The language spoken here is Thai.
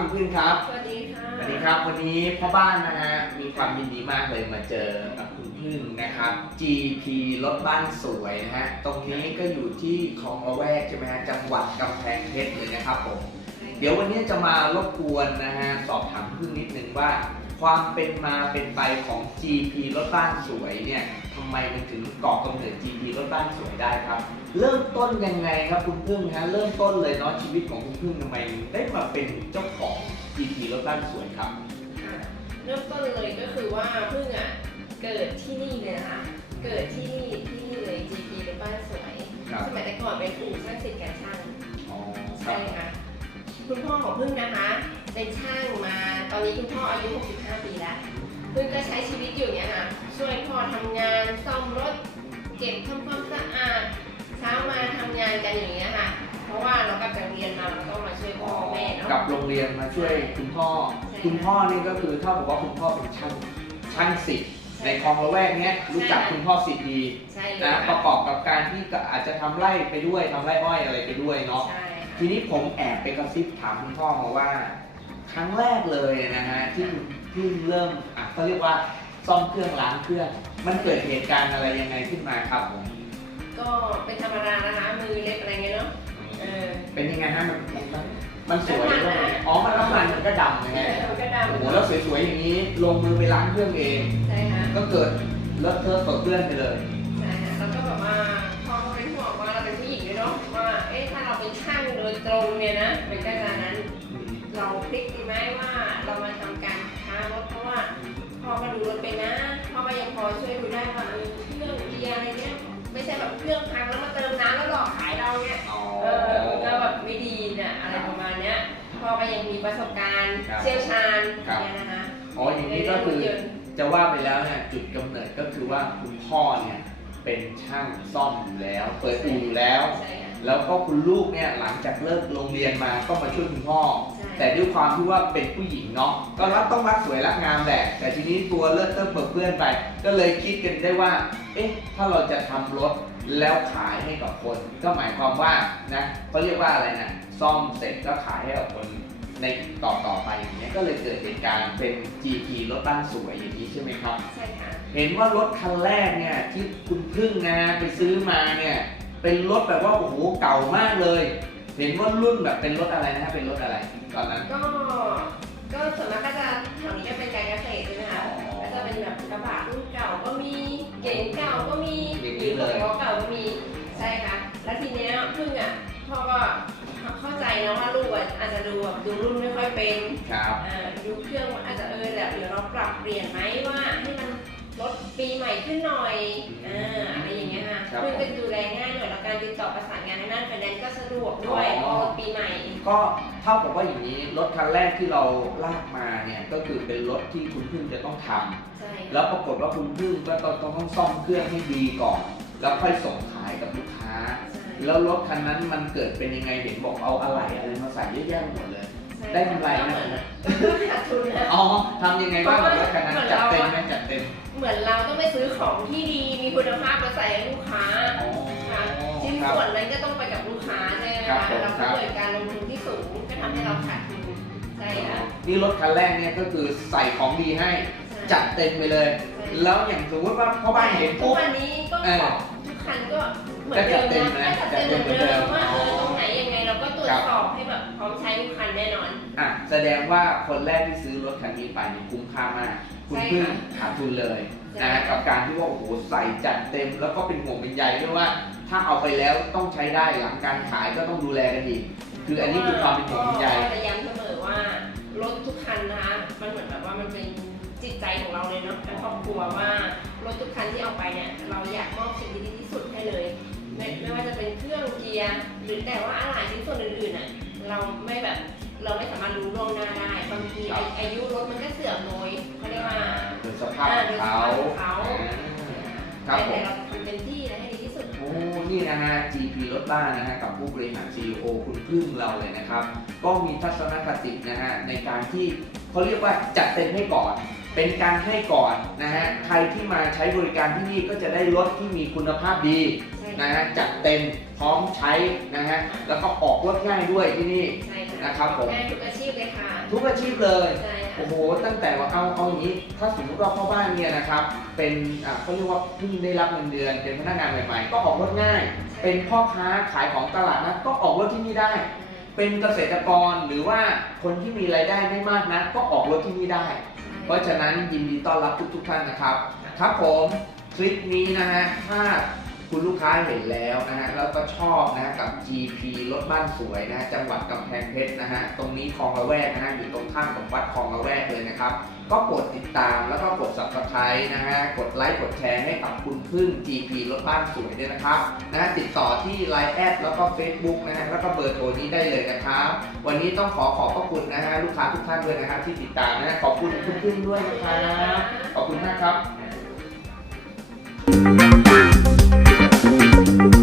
คุณพึ่งครับ สวัสดีค่ะ สวัสดีครับ วันนี้พ่อบ้านนะฮะมีความยินดีมากเลยมาเจอกับคุณพึ่งนะครับ GP รถบ้านสวยนะฮะตรงนี้ก็อยู่ที่คลองละแวกใช่ไหมฮะจังหวัดกำแพงเพชรเลยนะครับผมเดี๋ยววันนี้จะมารบกวนนะฮะสอบถามพึ่งนิดนึงว่า ความเป็นมาเป็นไปของ GP รถบ้านสวยเนี่ย ไมมันถึงก่อกำเนิด GP รถบ้านสวยได้ครับ เริ่มต้นยังไงครับคุณพึ่งฮะเริ่มต้นเลยเนาะชีวิตของคุณพึ่งทำไมได้มาเป็นเจ้าของ GP รถบ้านสวยครับค่ะเริ่มต้นเลยก็คือว่าเพิ่งอะเกิดที่นี่เลยนะคะเกิดที่นี่ที่นี่เลย GP หรือบ้านสวย ครับ สมัยแต่ก่อนเป็นอู่ช่างสิทธิ์การช่าง อ๋อครัใช่บค่ะ คุณพ่อของพึ่งนะคะ เป็นช่างมาตอนนี้คุณพ่ออายุ 65 ปีแล้ว พึ่งก็ใช้ชีวิตอยู่เนี่ยค่ะช่วยพ่อทำงานซ่อมรถเก็บทำความสะอาดเช้ามาทำงานกันอย่างเงี้ยค่ะ เพราะว่าเรากลับจากเรียนมาเราต้องมาช่วยพ่อแม่เนาะ กลับโรงเรียนมาช่วยคุณพ่อ ใช่คุณพ่อนี่ก็คือเท่ากับว่าคุณพ่อเป็นช่างช่างสิทธิ์ในคลองละแวกเนี้ยรู้จักคุณพ่อสิทธิ์ดีใช่เลยนะปค่ะระกอบกับการที่ก็อาจจะทำไร่ไปด้วยทำไร่อ้อยอะไรไปด้วยเนาะ ใช่ทีนี้ผมแอบไปกระซิบถามคุณพ่อมาว่า ครั้งแรกเลยนะฮะที่ที่เริ่มอะ เขาเรียกว่าซ่อมเครื่องล้างเครื่อง มันเกิดเหตุการณ์อะไรยังไงขึ้นมาครับผมก็เป็นธรรมดานะคะ มือเล็กอะไรเงี้ยเนาะเออเป็นยังไงฮะมันมันมันสวยก็ไงอ๋อมันน้ำมันมันก็ดำไงมันก็ดำโอ้โหแล้วสวยๆอย่างนี้ลงมือไปล้างเครื่องเอง ใช่ค่ะก็เกิดเลอะเทอะตกเพื่อนไปเลยใช่ค่ะแล้วก็แบบว่าพ่อก็เป็นห่วงว่าเราเป็นผู้หญิงด้วยเนาะว่าเอ๊ะถ้าเราเป็นช่างโดยตรงเนี่ยนะเป็นก็จะนั้นเราพลิก อก็ยังพอช่วยดูได้ว่าเออเครื่องเกียร์อะไรเนี้ยไม่ใช่แบบเครื่องพังแล้วมาเติมน้ำแล้วหลอกขายเราเนี่ยอ๋อ เออมันก็แบบไม่ดีเนี่ยอะไรประมาณเนี้ยพ่อก็ยังมีประสบการณ์ครับเชี่ยวชาญครับ เนี่ยนะคะอ๋ออย่างนี้ก็คือ จะว่าไปแล้วเนี่ยจุดกำเนิดก็คือว่าคุณพ่อเนี่ยเป็นช่างซ่อมอยู่แล้ว เปิดอู่อยู่แล้ว ใช่ค่ะ แล้วก็คุณลูกเนี่ยหลังจากเลิกโรงเรียนมาก็มาช่วยคุณพ่อใช่แต่ด้วยความที่ว่าเป็นผู้หญิงเนาะก็รักต้องรักสวยรักงามแหละ แต่ทีนี้ตัวเลิกเติมเปิดเพื่อนไป ก็เลยคิดกันได้ว่า เอ๊ะ ถ้าเราจะทำรถแล้วขายให้กับคน ก็หมายความว่านะเขาเรียกว่าอะไรนะซ่อมเสร็จก็ขายให้กับคนในต่อต่อไปอย่างเงี้ยก็เลยเกิดเหตุการณ์เป็น GP รถบ้านสวยอย่างนี้ใช่ไหมครับ ใช่ค่ะ เห็นว่ารถคันแรกเนี่ยที่คุณพึ่งนะไปซื้อมาเนี่ย เป็นรถแบบว่าโอ้โหเก่ามากเลย เห็นว่ารุ่นแบบเป็นรถอะไรนะฮะเป็นรถอะไรตอนนั้น ก็ ก็ส่วนมากก็จะแถวนี้จะเป็นการเกษตรใช่ไหมคะ ก็จะเป็นแบบกระบะรุ่นเก่าก็มี เก๋งเก่าก็มีอย่างหนี้รือเลยรถล้อเก่าก็มี ใช่ค่ะ แล้วทีเนี้ยพึ่งอะพ่อก็เข้าใจนะว่าลูกอะอาจจะดูแบบดูรุ่นไม่ค่อยเป็น ครับอ่าดูเครื่องว่าอาจจะเออแบบเดี๋ยวเราปรับเปลี่ยนไหมว่าให้มันรถปีใหม่ขึ้นหน่อย อ่า อะไรอย่างเงี้ยค่ะครับเพื่อจะดูแลง่ายหน่อยแล้วการติดต่อประสานงานในด้านไฟแนนซ์ก็สะดวกด้วยอ๋อเพราะรถปีใหม่ ก็เท่ากับว่าอย่างนี้รถคันแรกที่เราลากมาเนี่ยก็คือเป็นรถที่คุณพึ่งจะต้องทำใช่แล้วปรากฏว่าคุณพึ่งก็ต้องต้องซ่อมเครื่องให้ดีก่อน แล้วค่อยส่งขายกับลูกค้าแล้วรถคันนั้นมันเกิดเป็นยังไงเห็นบอกเอาอะไหล่อะไรมาใส่เยอะแยะไปหมดเลย ได้กำไรไหมก็ขาดทุนนะ อ๋อทำยังไงบ้างกับรถคันนั้นจัดเต็มไหมจัดเต็ม เหมือนเราต้องไปซื้อของที่ดี มีคุณภาพมาใส่ให้ลูกค้าอ๋อค่ะชิ้นครับส่วนนั้นก็ต้องไปกับลูกค้าใช่ไหมครัคะบผมเราครัก็บเกิดการลงทุนที่สูงก็ทำให้เราขาดทุนใช่ค่ะนี่รถคันแรกเนี่ยก็คือใส่ของดีให้ จัดเต็มไปเลย แล้วอย่างสมมติว่าพ่อบ้านเห็นทุกปุ๊บวันนี้ก็เออของทุกคันก็เหมือนเดิมก็จัดเต็มนะนะก็จัดเต็มเหมือนเดิมว่าจัดเต็มเหมือนเดิมเออตรงไหนยังไงเราก็ตรวจครับสอบให้แบบพร้อมใช้ แสดงว่าคนแรกที่ซื้อรถคันนี้ไปเนี่ยคุ้มค่ามาก คุณใช่เพิ่งค่ะขาดทุนเลยใช่นะกับการที่ว่าโอ้โหใส่จัดเต็ม แล้วก็เป็นห่วงเป็นใยด้วยว่า ถ้าเอาไปแล้วต้องใช้ได้หลังการขายก็ต้องดูแลกันอีก คืออันนี้คือความเป็นห่วงเป็นใยก็จะย้ำเสมอว่ารถทุกคันนะคะมันเหมือนแบบว่ามันเป็นจิตใจของเราเลยเนาะเป็นครอบครัวว่ารถทุกคันที่เอาไปเนี่ยเราอยากมอบสิ่งที่ดีที่สุดให้เลยไม่ไม่ว่าจะเป็นเครื่องเกียร์หรือแต่ว่าอะไรชิ้นส่วนอื่นๆอะเราไม่แบบ เราไม่สามารถรู้ล่วงหน้าได้บางทีอาอายุรถมันก็เสื่อมโดยเขาเรียกว่าโดยสภาพของเขาโดยสภาพของเขาอ่าครับผแต่มเราทำเต็มที่และให้ดีที่สุดโอ้นี่นะฮะ GP รถบ้านนะฮะกับผู้บริหาร CEO คุณพึ่งเราเลยนะครับ ก็มีทัศนคตินะฮะในการที่เขาเรียกว่าจัดเต็มให้ก่อนเป็นการให้ก่อนนะฮะ ใครที่มาใช้บริการที่นี่ก็จะได้รถที่มีคุณภาพดีใช่นะฮะ จัดเต็มพร้อมใช้นะฮะ แล้วก็ออกรถง่ายด้วยที่นี่ใช่ค่ะ นะครับผมง่ายทุกอาชีพเลยค่ะ ทุกอาชีพเลยใช่ค่ะ โอ้โหตั้งแต่ว่าเอาเอาอย่างนี้ ถ้าสมมติว่าพ่อบ้านเนี่ยนะครับ เป็นอ่าเขาเรียกว่าเพิ่งได้รับเงินเดือน เป็นพนักงานใหม่ๆ ก็ออกรถง่าย เป็นพ่อค้าขายของตลาดนะก็ออกรถที่นี่ได้ เป็นเกษตรกรหรือว่าคนที่มีรายได้ไม่มากนะก็ออกรถที่นี่ได้ เพราะฉะนั้นยินดีต้อนรับทุกๆท่านนะครับ ครับผมคลิปนี้นะฮะถ้า คุณลูกค้าเห็นแล้วนะฮะแล้วก็ชอบนะฮะกับ GP รถบ้านสวยนะฮะจังหวัดกำแพงเพชรนะฮะตรงนี้คลองละแวกนะฮะอยู่ตรงข้ามกับวัดคลองละแวกเลยนะครับ ก็กดติดตามแล้วก็กด subscribe นะฮะกดไลค์กดแชร์ให้กับคุณพึ่ง GP รถบ้านสวยด้วยนะครับนะฮะติดต่อที่ Line แอดแล้วก็ Facebook นะฮะแล้วก็เบอร์โทรนี้ได้เลยนะครับ วันนี้ต้องขอขอบพระคุณนะฮะลูกค้าทุกท่านด้วยนะครับที่ติดตามนะฮะขอบคุณคุณพึ่งด้วยนะครับขอบคุณมากครับค่ะ Thank you.